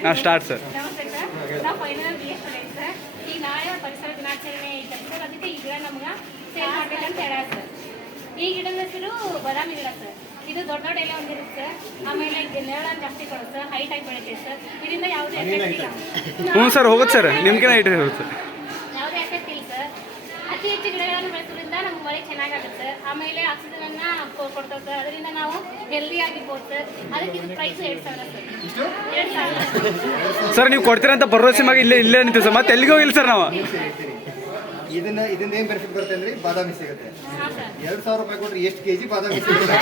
ಹಾಂ start sir ನಮಸ್ತೆ sir ನಾವು final B S student sir ಈಗ ನಾಳೆ ಪರಿಸರ ದಿನಾಚರಣೆ ಐತೆ ಸರ್ ಅದಕ್ಕೆ ಈ ಗಿಡ ನಮ್ಗೆ ಸೇಲ್ ಮಾಡ್ಬೇಕಂತ ಸರ್ ಈ ಗಿಡದ ಹೆಸರು ಬದಾಮಿ ಗಿಡ ಸರ್ ಇದು ದೊಡ್ಡ ದೊಡ್ಡ ಎಲೆ ಹೊಂದಿರುತ್ತೆ ಸರ್ ಆಮೇಲೆ ನೆರಳ ಜಾಸ್ತಿ ಕೊಡುತ್ತೆ ಸರ್ ಹೈಟ್ ಆಗಿ ಬೆಳಿತೈತೆ ಸರ್ ಇದರಿಂದ ಯಾವುದೇ ಎಫೆಕ್ಟ್ ಇಲ್ಲ. ಹ್ಞೂ ಸರ್ ಹೋಗುತ್ತೆ ಸರ್ ನಿಮ್ಗೆ ಹೈಟ್ ಇರುತ್ತೆ ಯಾವುದೇ ಎಫೆಕ್ಟ್ ಇಲ್ಲ ಸರ್ ಅತಿ ಹೆಚ್ಚು ಗಿಡಗಳನ್ನು ಬೆಳೆಸೋದ್ರಿಂದ ನಮ್ಗೆ ಮಳೆ ಚೆನ್ನಾಗಾಗುತ್ತೆ. ಸರ್ ಆಮೇಲೆ ಆಕ್ಸಿಜನ್ ಕೊಡ್ತಾವೆ ಸರ್. ಅದರಿಂದ ನಾವು ಹೆಲ್ದಿ ಆಗಿರ್ಬೋದು ಸರ್. ಅದಕ್ಕೆ ಇದು ಪ್ರೈಸ್ ಎರಡು ಸಾವಿರ ಸರ್. ಎರಡು ಸಾವಿರ. ಸರ್ ನೀವು ಕೊಡ್ತೀರಂತ ಭರವಸೆ ಮ್ಯಾಗ ಇಲ್ಲೇ ಇಲ್ಲೇ ಅಂತ ಸರ್. ಮತ್ತೆ ಎಲ್ಲಿಗೆ ಹೋಗಿಲ್ಲ ಸರ್ ನಾವು. ಇದನ್ನ ಇದನ್ನ ಏನ್ ಬೆನಿಫಿಟ್ ಬರುತ್ತೆ ಅಂದ್ರೆ ಬಾದಾಮಿ ಸಿಗುತ್ತೆ. ಹಾಂ ಸರ್. ಎರಡ್ ಸಾವಿರ ರೂಪಾಯಿ ಕೊಟ್ರೆ ಎಷ್ಟು ಕೆಜಿ ಬಾದಾಮಿ ಸಿಗುತ್ತೆ.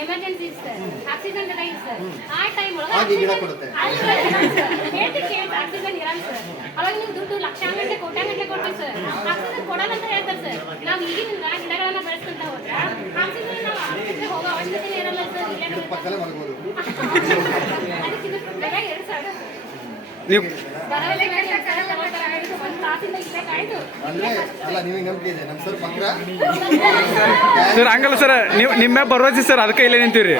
Emergency sir oxygen rise sir ಆ ಟೈಮ್ ಒಳಗೆ ಗಿಡ ಕೊಡುತ್ತೆ. ಆಕ್ಸಿಜನ್ ಇರಲ್ಲ ಸರ್ ಅವಾಗ ನೀವು ದುಡ್ಡು ಲಕ್ಷಾಂಗಟ್ಟಲೆ ಕೋಟ್ಯಾಂಗಟ್ಟಲೆ ಕೊಡ್ತೀವಿ ಸರ್ ಆಕ್ಸಿಜನ್ ಕೊಡಲ್ಲ ಅಂತ ಹೇಳ್ತಾರೆ ಸರ್ ನಾವು ಈಗಿನ ಗಿಡಗಳನ್ನ ಬೆಳೆಸ್ಕೊಂತ ಹೋದ್ರೆ ಆಕ್ಸಿಜನ್ ನಾವು ಆಸ್ಪತ್ರೆಗೆ ಹೋಗೋ ಅವಶ್ಯಕತೆ ಇರಲ್ಲ ಸರ್ ಇಲ್ಲೇ ಇದ್ರ ಪಕ್ಕದಲ್ಲೇ ಮಲಗಬಹುದು ಅದಕ್ಕೆ ಇದು ಬೆಲೆ ಎರಡು ಸಾವಿರ. ನೀವು ಸರ್ ಹಂಗಲ್ಲ ಸರ್ ನೀವು ನಿಮ್ಮ ಮ್ಯಾಗ ಭರವಸೆ ಸರ್ ಅದಕ್ಕೆ ಇಲ್ಲೇ ನಿಂತೀವ್ರಿ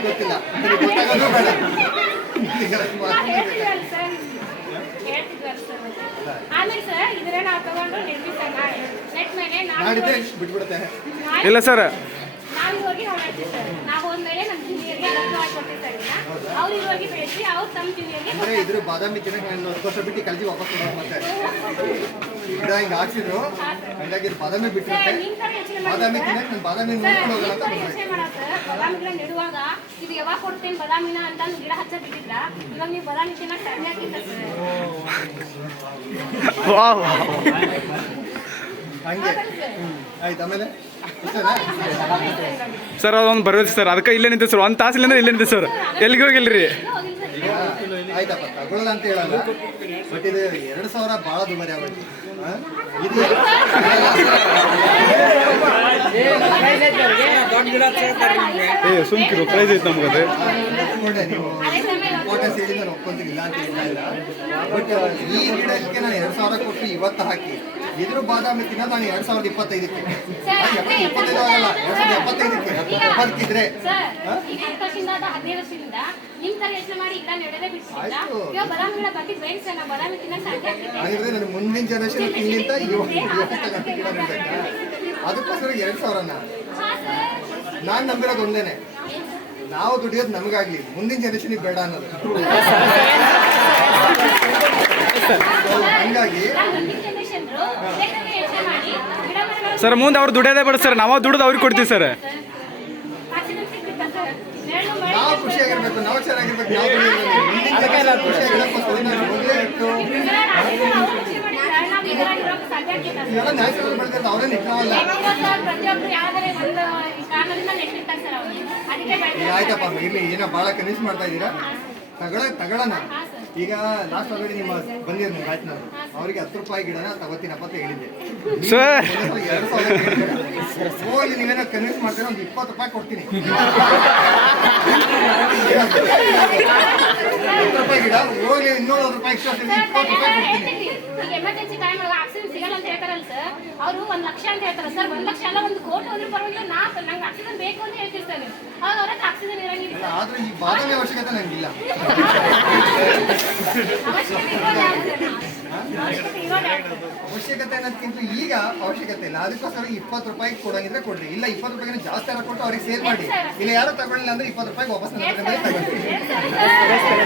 ಗೊತ್ತಿಲ್ಲ. ಇಲ್ಲ ಸರ್ ನಾವು ಸರ್ ನಾವು ಹೋದ್ಮೇಲೆ ನಮ್ಮ ಜೂನಿಯರ್ಗೆ ಲಗ್ನ ಮಾಡಿ ಕೊಡ್ತೀವಿ ಸರ್ ಇದನ್ನ ಅವ್ರು ಇವಾಗ ಬೆಳೆಸಿ ಅವ್ರು ತಮ್ಮ ಜೂನಿಯರ್ಗೆ ಅಂದ್ರೆ ಇದ್ರ ಬಾದಾಮಿ ಚೆನ್ನಾಗಿ ನಾನು ಹತ್ತು ವರ್ಷ ಬಿಟ್ಟು ಕಲ್ತಿ ವಾಪಸ್ ಕೊಡೋದು ಮತ್ತೆ. ಗಿಡ ಹಿಂಗ್ ಹಾಕ್ಸಿದ್ರು. ಹಂಗಾಗಿ ಇದು ಬಾದಾಮಿ ಬಿಟ್ಟಿರುತ್ತೆ ಯೋಚನೆ ಮಾಡಿ ಬಾದಾಮಿ ಸರ್. ನಾನು ಬಾದಾಮಿ ನೋಡ್ಕೊಂಡು ಹೋಗಲ್ಲ ಅಂತ ಬಂದೆ. ಯೋಚನೆ ಸರ್, ನೆಡುವಾಗ ಇದು ಯಾವಾಗ ಕೊಡ್ತೀನಿ ಬಾದಾಮಿನ ಅಂತ ಅಂದ್ ಗಿಡ ಹಚ್ಚ ಬಿಟ್ಟಿದ್ರ? ಇವಾಗ ನೀವು ಬಾದಾಮಿ ತಿನ್ನಕ್ ಕಡಿಮೆ ಆಗ್ತಿತ್ತ ಸರ್? ವಾ ಹಂಗೆ. ಆಯ್ತು ಆಮೇಲೆ? ಸರ್ ಅದೊಂದು ಬರ್ಬೇಕು ಸರ್. ಅದಕ್ಕೆ ಇಲ್ಲೇ ನಿಂತು ಸರ್. ಒಂದು ತಾಸು ಇಲ್ಲಂದ್ರೆ ಇಲ್ಲೇ ನಿಂತು ಸರ್. ಎಲ್ಲಿಗೆ ಹೋಗಿಲ್ರಿ? ರೀ ಈಗ ಆಯ್ತಪ್ಪ ತಗೊಳ್ಳಲ್ಲ ಅಂತ ಹೇಳಲ್ಲ ಬಟ್ ಇದು ಎರಡು ಸಾವಿರ ಭಾಳ ದುಬಾರಿ ಆಗೋಯ್ತು ಆ? ಇದು ಏ ಸುಮ್ಕಿರು. ಪ್ರೈಸ್ ಐತೆ ನಮ್ಗೆ ನೀವು ಇಲ್ಲ ಅಂತ ಹೇಳ್ತಾ ಇಲ್ಲ ಬಟ್ ಈ ಗಿಡಕ್ಕೆ ನಾನು ಎರಡು ಸಾವಿರ ಕೊಟ್ಟು ಇವತ್ತು ಹಾಕಿ. ಇದ್ರ ಬಾದಾಮಿ ತಿನ್ನೋದು ನಾನು ಎರಡು ಸಾವಿರದ ಇಪ್ಪತ್ತೈದಕ್ಕೆ. ಇಪ್ಪತ್ತೈದು ಆಗಲ್ಲ ಎರಡು ಸಾವಿರದ ಎಪ್ಪತ್ತೈದಕ್ಕೆ ಬದುಕಿದ್ರೆ ಹಾಗಿದ್ರೆ ನನ್ನ ಮುಂದಿನ ಜನರೇಷನ್ ತಿಂಗಿಂತ ಅದಕ್ಕೋಸ್ಕರ ಎರಡ್ ಸಾವಿರನ. ನಾನು ನಂಬಿರೋದು ಒಂದೇನೆ. ನಾವು ದುಡಿಯೋದು ನಮಗಾಗ್ಲಿ. ಮುಂದಿನ ಜನರೇಷನ್ಗೆ ಬೇಡ ಅನ್ನೋದು. ಹಂಗಾಗಿ ಸರ್ ಮುಂದೆ ಅವ್ರು ದುಡಿಯೋದೇ ಬೇಡ ಸರ್ ನಾವು ದುಡ್ದು ಅವ್ರಿಗೆ ಕೊಡ್ತೀವಿ ಸರ್ ನಾವು ಖುಷಿಯಾಗಿರ್ಬೇಕು ನಾವು ಚೆನ್ನಾಗಿರ್ಬೇಕು ಆಯ್ತಪ್ಪ ಇಲ್ಲಿ ಏನೋ ಭಾಳ ಕನ್ವಿನ್ಸ್ ಮಾಡ್ತಾ ಇದ್ದೀರಾ ತಗೊಳ ತಗೊಳ್ಳೋಣ ಈಗ ಲಾಸ್ಟ್ ಆಲ್ರೆಡಿ ನಿಮ್ಮ ಬಂದಿರ ನಿಮ್ಮ ರಾಜ್ನ ಅವರಿಗೆ ಹತ್ತು ರೂಪಾಯಿ ಗಿಡನ ತಗೋತೀನಪ್ಪ ಅಂತ ಹೇಳಿದ್ದೆ. ಸರ್. ಎರಡು ಸಾವಿರ. ಹೋಗ್ಲಿ ನೀವೇನೋ ಕನ್ವಿನ್ಸ್ ಮಾಡ್ತೀರ ಒಂದು ಇಪ್ಪತ್ತು ರೂಪಾಯಿ ಕೊಡ್ತೀನಿ. ಇನ್ನೂರು ರೂಪಾಯಿ ಇಪ್ಪತ್ತು ರೂಪಾಯಿ ಕೊಡ್ತೀನಿ ಅವರು ಲಕ್ಷ ಅಂತ ಹೇಳ್ತಾರೆ ಸರ್ ಲಕ್ಷ ಅಲ್ಲ ಒಂದು ಕೋಟಿ ಪರವಾಗಿಲ್ಲ ನಂಗೆ ಬೇಕು ಅಂತ ಅವ್ರ ಆಕ್ಸಿಜನ್ ಆದ್ರೆ ಈ ಬಾದಾಮಿ ಅವಶ್ಯಕತೆ ನಂಗಿಲ್ಲ ಅವಶ್ಯಕತೆ ಆಗ್ತದೆ. ಅವಶ್ಯಕತೆ ಅನ್ನೋದಕ್ಕಿಂತ ಈಗ ಅವಶ್ಯಕತೆ ಇಲ್ಲ. ಅದಕ್ಕೋಸ್ಕರ ಇಪ್ಪತ್ತು ರೂಪಾಯಿ ಕೊಡಂಗಿದ್ರೆ ಕೊಡ್ರಿ. ಇಲ್ಲ, ಇಪ್ಪತ್ತು ರೂಪಾಯಿನ ಜಾಸ್ತಿ ಕೊಟ್ಟು ಅವ್ರಿಗೆ ಸೇಲ್ ಮಾಡಿ. ಇಲ್ಲ, ಯಾರು ತಗೊಳ್ಳಿಲ್ಲ ಅಂದ್ರೆ ಇಪ್ಪತ್ತು ರೂಪಾಯಿ ವಾಪಸ್ ನನ್ನ ಹತ್ರ